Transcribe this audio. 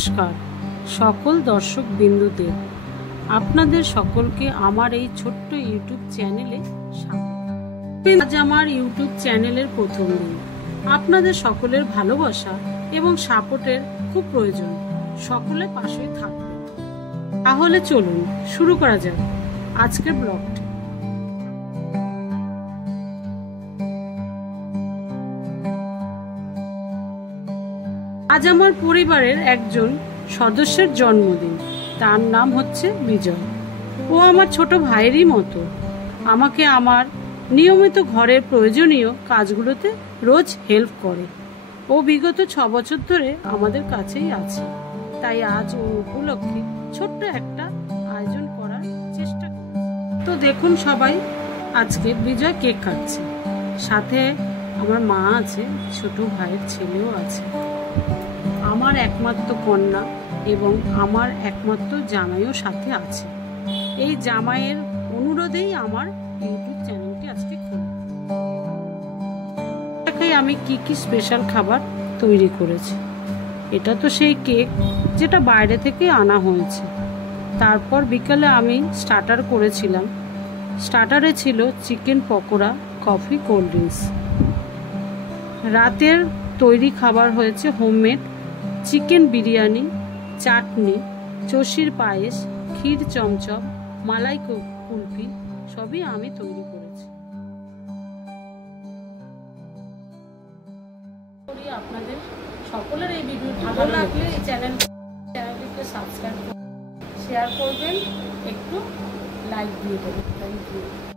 নমস্কার সকল দর্শক বিন্দুদের, আপনাদের সকলকে আমার এই ছোট্ট ইউটিউব চ্যানেলে স্বাগত। আজ আমার ইউটিউব চ্যানেলের প্রথম দিন। আপনাদের সকলের ভালোবাসা এবং সাপোর্টের খুব প্রয়োজন। সকলে পাশে থাকবেন। তাহলে চলুন শুরু করা যাক আজকের ব্লগটি। আজ আমার পরিবারের একজন সদস্যের জন্মদিন। তার নাম হচ্ছে বিজয়। ও আমার ছোট ভাইয়েরই মতো। আমাকে আমার নিয়মিত ঘরের প্রয়োজনীয় কাজগুলোতে রোজ হেল্প করে। ও বিগত 6 বছর ধরে আমাদের কাছেই আছে। তাই আজ ও উপলক্ষে ছোট্ট একটা আয়োজন করার চেষ্টা করি। তো দেখুন সবাই, আজকে বিজয় কেক কাটছে। সাথে আমার মা আছে, ছোট ভাইয়ের ছেলেও আছে, আমার একমাত্র কন্যা এবং আমার একমাত্র জামাইও সাথে আছে। এই জামাইয়ের অনুরোধেই আমার ইউটিউব চ্যানেলটি আজকে খোলা। দেখাই আমি কি কি স্পেশাল খাবার তৈরি করেছি। এটা তো সেই কেক যেটা বাইরে থেকে আনা হয়েছে। তারপর বিকালে আমি স্টার্টার করেছিলাম। স্টার্টারে ছিল chicken pakora, coffee, cold drinks. রাতের তৈরি খাবার হয়েছে হোমমেড চিকেন বিরিয়ানি, চাটনি, চষির পায়েস, ক্ষীর চমচম, মালাই কুলফি সবই আমি তৈরি করেছি। আপনাদের সকলের এই ভিডিও ভালো লাগলে এই চ্যানেলটিকে সাবস্ক্রাইব করবেন, শেয়ার করবেন, একটু লাইক দিয়ে দেবেন। Thank you.